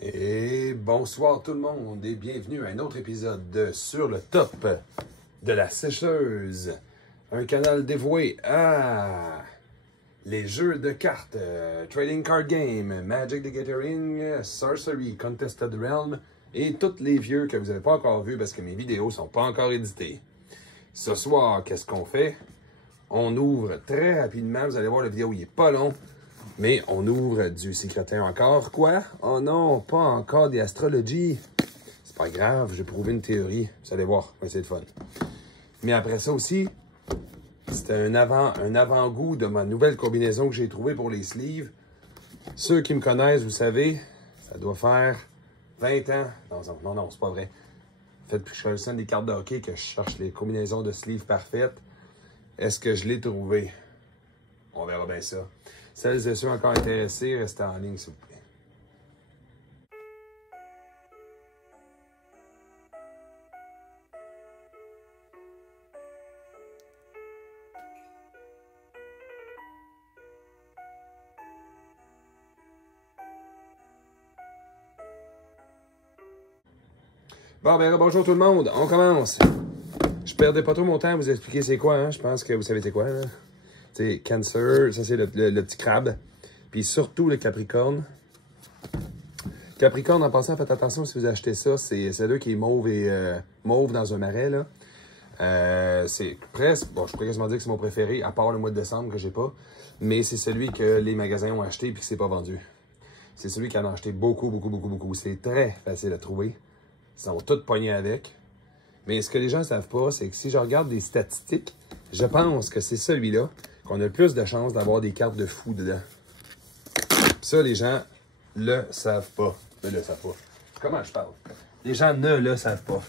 Et bonsoir tout le monde et bienvenue à un autre épisode de Sur le top de la sécheuse. Un canal dévoué à les jeux de cartes, Trading Card Game, Magic the Gathering, Sorcery, Contested Realm et tous les vieux que vous n'avez pas encore vus parce que mes vidéos ne sont pas encore éditées. Ce soir, qu'est-ce qu'on fait? On ouvre très rapidement, vous allez voir la vidéo, il n'est pas long. Mais on ouvre du secrétaire encore. Quoi? Oh non, pas encore des astrologies. C'est pas grave, j'ai prouvé une théorie. Vous allez voir, c'est le fun. Mais après ça aussi, c'était un avant-goût de ma nouvelle combinaison que j'ai trouvée pour les sleeves. Ceux qui me connaissent, vous savez, ça doit faire 20 ans. Non, c'est pas vrai. Faites plus que je sens des cartes de hockey que je cherche les combinaisons de sleeves parfaites. Est-ce que je l'ai trouvé? On verra bien ça. Celles et ceux encore intéressés, restez en ligne, s'il vous plaît. Bon, ben bonjour tout le monde, on commence. Je perdais pas trop mon temps à vous expliquer c'est quoi, hein? Je pense que vous savez c'est quoi, là. C'est Cancer, ça c'est le petit crabe. Puis surtout le Capricorne. Capricorne, en passant, faites attention si vous achetez ça. C'est celui qui est mauve et mauve dans un marais, là. C'est presque, bon, je pourrais quasiment dire que c'est mon préféré, à part le mois de décembre que j'ai pas. Mais c'est celui que les magasins ont acheté et qui s'est pas vendu. C'est celui qui en a acheté beaucoup. C'est très facile à trouver. Ils sont tous pognés avec. Mais ce que les gens ne savent pas, c'est que si je regarde des statistiques, je pense que c'est celui-là qu'on a le plus de chances d'avoir des cartes de fou dedans. Ça, les gens le savent pas. Ne le savent pas. Comment je parle? Les gens ne le savent pas.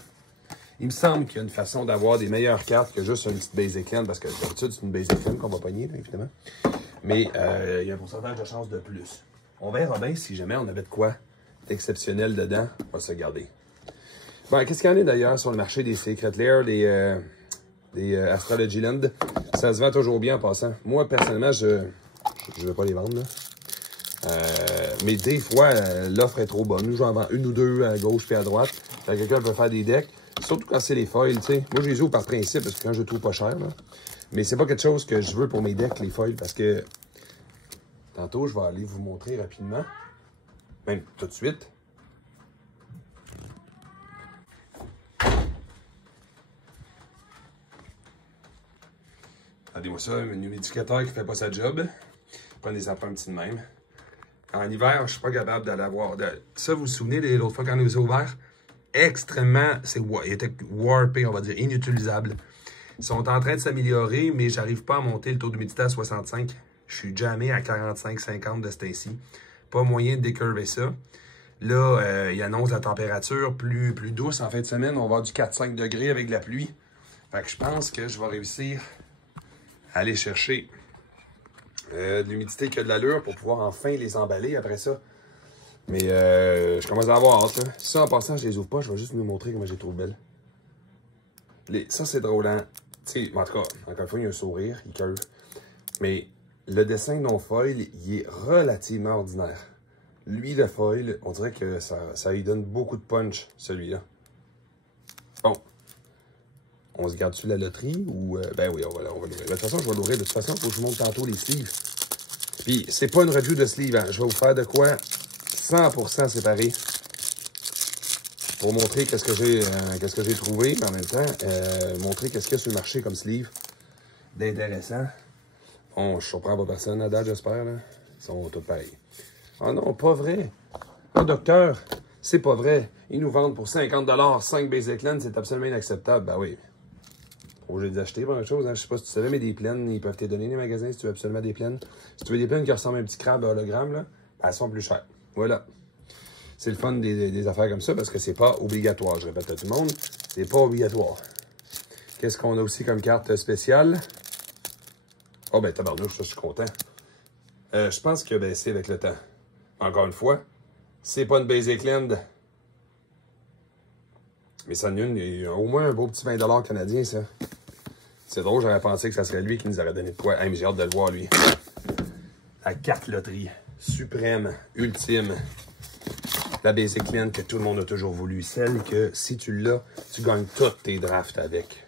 Il me semble qu'il y a une façon d'avoir des meilleures cartes que juste une petite Basic Land, parce que d'habitude, c'est une Basic Land qu'on va pogner, là, évidemment. Mais il y a un pourcentage de chance de plus. On verra bien si jamais on avait de quoi d'exceptionnel dedans. On va se garder. Bon, qu'est-ce qu'il y en a d'ailleurs sur le marché des Secret Lair, des Astrology Land? Ça se vend toujours bien en passant. Moi, personnellement, je ne vais pas les vendre, là. Mais des fois, l'offre est trop bonne. J'en vends une ou deux à gauche et à droite. Quelqu'un peut faire des decks. Surtout quand c'est les foils, tu sais. Moi, je les ouvre par principe parce que quand je trouve pas cher, là. Mais c'est pas quelque chose que je veux pour mes decks, les foils, parce que tantôt, je vais aller vous montrer rapidement. Même tout de suite. Regardez-moi ça, un humidificateur qui fait pas sa job. Prenez des affaires un petit de même. En hiver, je suis pas capable d'aller avoir... Ça, vous vous souvenez, l'autre fois quand on les a ouverts? Extrêmement... Il était warpé, on va dire, inutilisable. Ils sont en train de s'améliorer, mais j'arrive pas à monter le taux d'humidité à 65. Je suis jamais à 45-50 de ce temps-ci. Pas moyen de décurver ça. Là, il annonce la température plus douce en fin de semaine. On va avoir du 4-5 degrés avec de la pluie. Fait que je pense que je vais réussir à aller chercher de l'humidité qui a de l'allure pour pouvoir enfin les emballer après ça. Mais je commence à avoir hâte. Là. Ça, en passant, je les ouvre pas. Je vais juste vous montrer comment je les trouve belles. Ça, c'est drôle, hein? T'sais, en tout cas, encore une fois, il y a un sourire, il curve. Mais le dessin non-foil, il est relativement ordinaire. Lui, le foil, on dirait que ça lui donne beaucoup de punch, celui-là. Bon. On se garde-tu la loterie ou... ben oui, on va l'ouvrir. De toute façon, je vais l'ouvrir. De toute façon, il faut que je vous montre tantôt les sleeves. Puis, c'est pas une review de sleeves. Hein. Je vais vous faire de quoi 100% séparé. Pour montrer qu'est-ce que j'ai trouvé. Mais en même temps, montrer qu'est-ce qu'il y a sur le marché comme sleeve. D'intéressant. Bon, je surprends pas personne à date, j'espère. Ils sont tous pareils. Ah non, pas vrai. Oh, docteur, c'est pas vrai. Ils nous vendent pour 50$ 5 Basic Land. C'est absolument inacceptable. Ben oui. J'ai les acheter pour une chose, hein. Je sais pas si tu savais, mais des plaines, ils peuvent te donner les magasins si tu veux absolument des plaines. Si tu veux des plaines qui ressemblent à un petit crabe hologramme, là, ben, elles sont plus chères. Voilà. C'est le fun des affaires comme ça parce que c'est pas obligatoire. Je répète à tout le monde, c'est pas obligatoire. Qu'est-ce qu'on a aussi comme carte spéciale? Oh ben tabarnouche, ça je suis content. Je pense qu'il a baissé avec le temps. Encore une fois, c'est pas une Basic Land. Mais ça il y a au moins un beau petit 20$ canadien, ça. C'est drôle, j'aurais pensé que ça serait lui qui nous aurait donné de quoi. Hey, mais j'ai hâte de le voir, lui. La carte loterie. Suprême. Ultime. La Basic Lint que tout le monde a toujours voulu. Celle que, si tu l'as, tu gagnes tous tes drafts avec.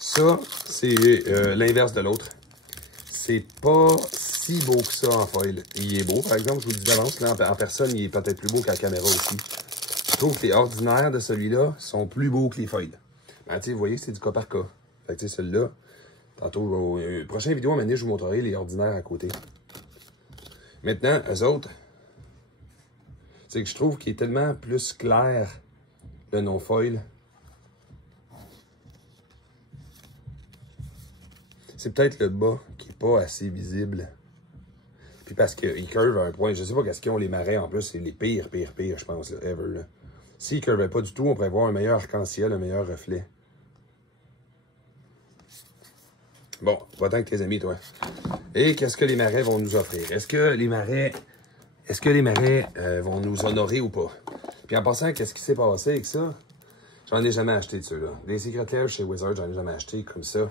Ça, c'est l'inverse de l'autre. C'est pas si beau que ça en foil. Il est beau, par exemple, je vous le dis d'avance. En personne, il est peut-être plus beau qu'à la caméra aussi. Je trouve que les ordinaires de celui-là sont plus beaux que les foils. Ben, vous voyez, c'est du cas par cas. Fait que celui-là, tantôt, au prochaine vidéo, à un moment donné, je vous montrerai les ordinaires à côté. Maintenant, eux autres, c'est que je trouve qu'il est tellement plus clair, le non-foil. C'est peut-être le bas qui n'est pas assez visible. Puis parce qu'il curve à un point. Je ne sais pas qu'est-ce qu'ils ont les marais en plus. C'est les pires, je pense, là, ever. S'ils ne curvaient pas du tout, on pourrait voir un meilleur arc-en-ciel, un meilleur reflet. Bon, va-t'en avec tes amis, toi. Et qu'est-ce que les marais vont nous offrir? Est-ce que les marais vont nous honorer ou pas? Puis en passant, qu'est-ce qui s'est passé avec ça? J'en ai jamais acheté de ceux-là. Des secrétaires chez Wizard, j'en ai jamais acheté comme ça.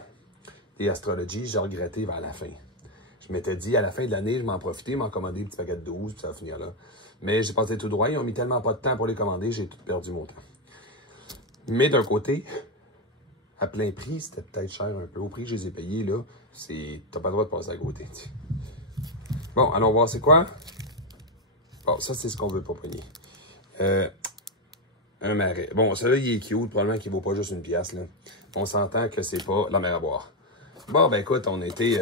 Des Astrology, j'ai regretté vers la fin. Je m'étais dit, à la fin de l'année, je m'en profitais, m'en commander un petit paquet de 12, puis ça va finir là. Mais j'ai passé tout droit, ils ont mis tellement pas de temps pour les commander, j'ai tout perdu mon temps. Mais d'un côté, à plein prix, c'était peut-être cher un peu. Au prix que je les ai payés, là, t'as pas le droit de passer à côté. T'sais. Bon, allons voir c'est quoi. Bon, ça, c'est ce qu'on veut pas pogner. Un marais. Bon, celui-là, il est cute, probablement qu'il vaut pas juste une pièce, là. On s'entend que c'est pas la mer à boire. Bon, ben écoute, on a été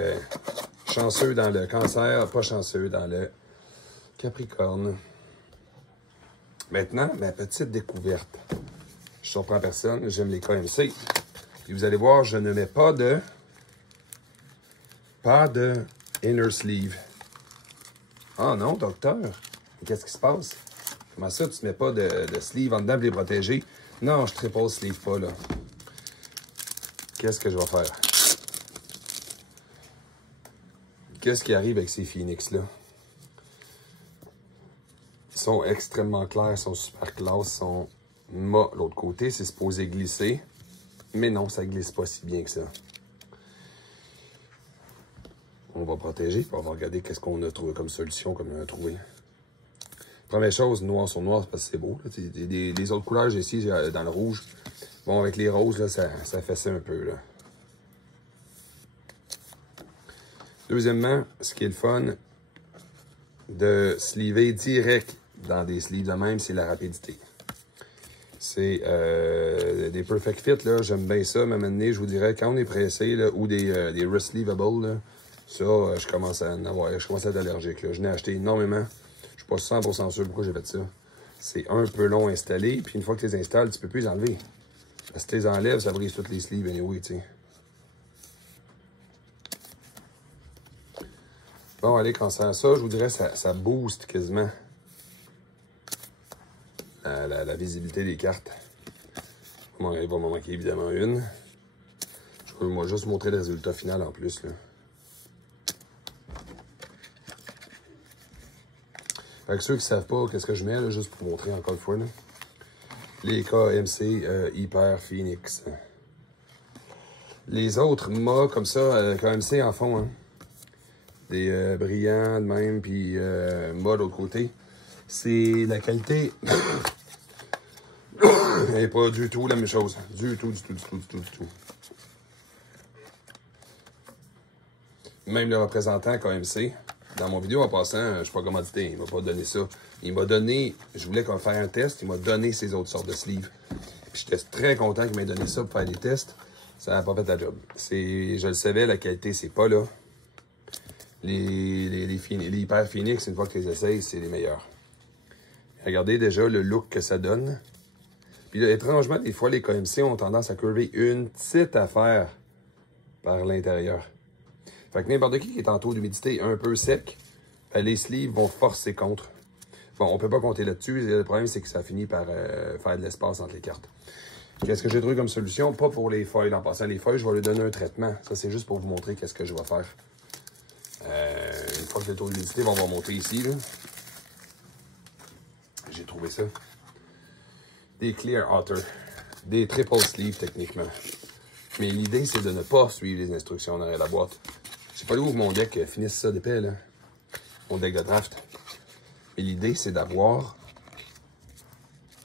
chanceux dans le Cancer, pas chanceux dans le Capricorne. Maintenant, ma petite découverte. Je surprends personne, j'aime les KMC. Puis vous allez voir, je ne mets pas de inner sleeve. Ah non, docteur, qu'est-ce qui se passe? Comment ça, tu ne mets pas de sleeve en dedans pour les protéger? Non, je triple sleeve pas, là. Qu'est-ce que je vais faire? Qu'est-ce qui arrive avec ces Phoenix-là? Ils sont extrêmement clairs, ils sont super classe, ils sont mat l'autre côté. C'est supposé glisser, mais non, ça glisse pas si bien que ça. On va protéger, puis on va regarder qu'est-ce qu'on a trouvé comme solution, comme on a trouvé. Première chose, noir sur noir, parce que c'est beau. Là. Les autres couleurs, j'ai ici dans le rouge. Bon, avec les roses, là, ça fait ça un peu, là. Deuxièmement, ce qui est le fun de sleever direct dans des sleeves de même, c'est la rapidité. C'est des Perfect Fit, là, j'aime bien ça, mais maintenant, je vous dirais, quand on est pressé, là, ou des wrist sleevables, là, ça, je commence à en avoir, je commence à être allergique, là. Je n'ai acheté énormément, je suis pas 100% sûr pourquoi j'ai fait ça. C'est un peu long à installer, puis une fois que tu les installes, tu peux plus les enlever. Parce que si tu les enlèves, ça brise toutes les sleeves, anyway, tu sais. Bon, allez, quand ça, je vous dirais, ça booste quasiment la visibilité des cartes. Bon, il va m'en manquer évidemment une. Je vais moi juste montrer le résultat final en plus, là. Fait que ceux qui ne savent pas qu'est-ce que je mets, là, juste pour vous montrer encore une fois, là. Les KMC Hyper Phoenix. Les autres mâts comme ça, KMC en font, hein. Des brillants de même, puis mâts de l'autre côté. C'est la qualité n'est pas du tout la même chose. Du tout. Même le représentant KMC, dans mon vidéo en passant, je ne suis pas commandité, il ne m'a pas donné ça. Il m'a donné, je voulais qu'on fasse un test, il m'a donné ces autres sortes de sleeves. J'étais très content qu'il m'ait donné ça pour faire des tests. Ça n'a pas fait la job. Je le savais, la qualité, c'est pas là. Les Hyper Phoenix, une fois que tu les essayes, c'est les meilleurs. Regardez déjà le look que ça donne. Puis là, étrangement, des fois, les KMC ont tendance à curver une petite affaire par l'intérieur. Fait que n'importe qui est en taux d'humidité un peu sec, ben, les sleeves vont forcer contre. Bon, on peut pas compter là-dessus. Le problème, c'est que ça finit par faire de l'espace entre les cartes. Qu'est-ce que j'ai trouvé comme solution? Pas pour les foils. En passant, les foils, je vais lui donner un traitement. Ça, c'est juste pour vous montrer qu'est-ce que je vais faire. Une fois que le taux d'humidité va monter ici, là. J'ai trouvé ça. Des Clear Otter. Des triple sleeves, techniquement. Mais l'idée, c'est de ne pas suivre les instructions derrière la boîte. J'ai pas où mon deck finisse ça d'épais, là. mon deck de draft. Et l'idée, c'est d'avoir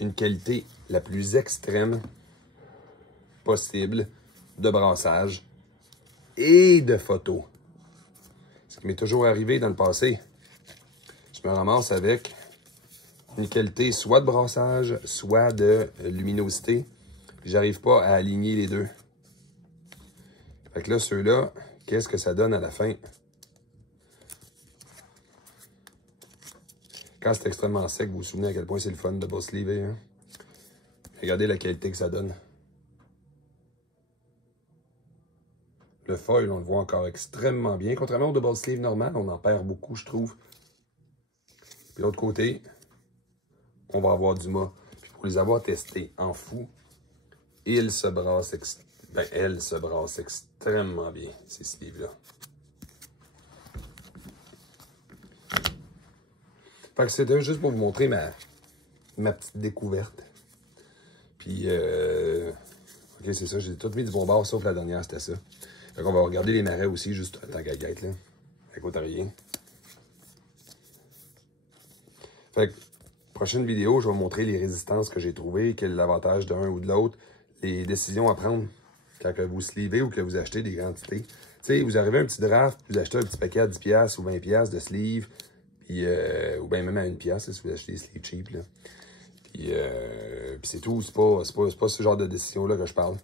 une qualité la plus extrême possible de brassage et de photos. Ce qui m'est toujours arrivé dans le passé. Je me ramasse avec une qualité soit de brassage, soit de luminosité. J'arrive pas à aligner les deux. Fait que là, ceux-là, qu'est-ce que ça donne à la fin? Quand c'est extrêmement sec, vous vous souvenez à quel point c'est le fun de double sleever, hein? Regardez la qualité que ça donne. Le foil, on le voit encore extrêmement bien. Contrairement au double sleeve normal, on en perd beaucoup, je trouve. Puis l'autre côté, on va avoir du mât. Puis pour les avoir testés en fou, elle se brasse extrêmement bien, ces sleeves-là. Fait que c'était juste pour vous montrer ma petite découverte. Puis, ok, c'est ça, j'ai tout mis du bon bord, sauf la dernière, c'était ça. Fait qu'on va regarder les marais aussi, juste en gaguette, là. Ça coûte rien. Fait que, prochaine vidéo, je vais vous montrer les résistances que j'ai trouvées, quel est l'avantage d'un ou de l'autre, les décisions à prendre quand que vous sleevez ou que vous achetez des quantités. Tu sais, vous arrivez à un petit draft, vous achetez un petit paquet à 10$ ou 20$ de sleeve, puis, ou bien même à 1$ si vous achetez des sleeves cheap, là. Puis c'est tout, c'est pas ce genre de décision-là que je parle.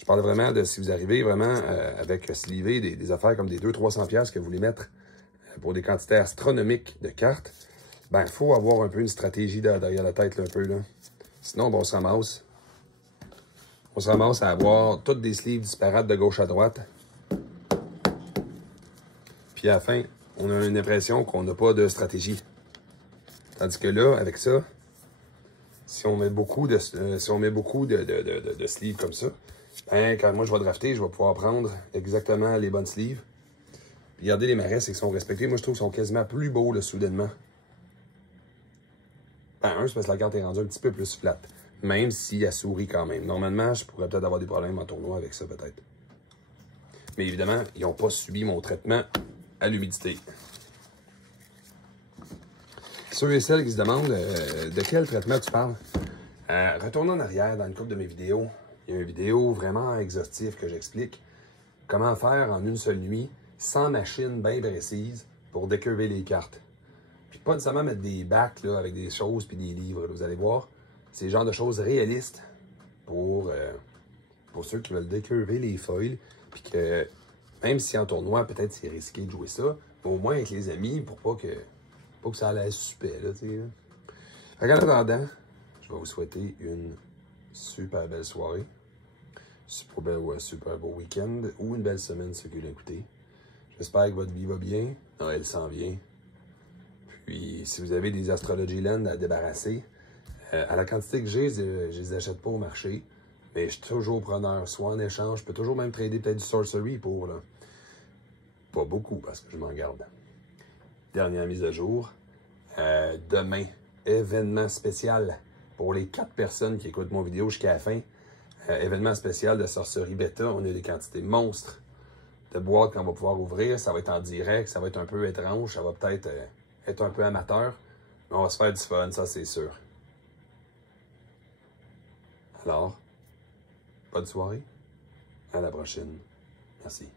Je parle vraiment de si vous arrivez vraiment avec sleevé des affaires comme des 200-300$ que vous voulez mettre pour des quantités astronomiques de cartes, ben il faut avoir un peu une stratégie derrière la tête là, un peu là. Sinon, bon, on se ramasse. On se ramasse à avoir toutes des sleeves disparates de gauche à droite. Puis à la fin, on a une impression qu'on n'a pas de stratégie. Tandis que là, avec ça, si on met beaucoup de sleeves comme ça, ben, quand moi je vais drafter, je vais pouvoir prendre exactement les bonnes sleeves. Puis regardez les marais, c'est qu'ils sont respectés. Moi, je trouve qu'ils sont quasiment plus beaux, là, soudainement. Ben, c'est parce que la carte est rendue un petit peu plus flat. Même si elle sourit quand même. Normalement, je pourrais peut-être avoir des problèmes en tournoi avec ça, peut-être. Mais évidemment, ils n'ont pas subi mon traitement à l'humidité. Ceux et celles qui se demandent de quel traitement tu parles, retournez en arrière dans une couple de mes vidéos. Il y a une vidéo vraiment exhaustive que j'explique comment faire en une seule nuit, sans machine bien précise, pour décurver les cartes. Puis pas nécessairement mettre des bacs là, avec des choses puis des livres, là, vous allez voir. C'est le genre de choses réalistes pour ceux qui veulent décurver les foils. Puis que même si en tournoi, peut-être c'est risqué de jouer ça, mais au moins avec les amis, pour pas que ça allait super, là, tu sais. En attendant, je vais vous souhaiter une super belle soirée, super beau week-end ou une belle semaine, ceux qui l'ont écouté. J'espère que votre vie va bien. Noël s'en vient. Puis, si vous avez des Astrology Land à débarrasser, à la quantité que j'ai, je les achète pas au marché. Mais je suis toujours preneur, soit en échange. Je peux toujours même trader peut-être du Sorcery pour, là. Pas beaucoup, parce que je m'en garde. Dernière mise à jour. Demain, événement spécial pour les 4 personnes qui écoutent mon vidéo jusqu'à la fin. Événement spécial de Sorcery Beta. On a des quantités monstres de boîtes qu'on va pouvoir ouvrir. Ça va être en direct, ça va être un peu étrange, ça va peut-être être un peu amateur. Mais on va se faire du fun, ça c'est sûr. Alors, bonne soirée. À la prochaine. Merci.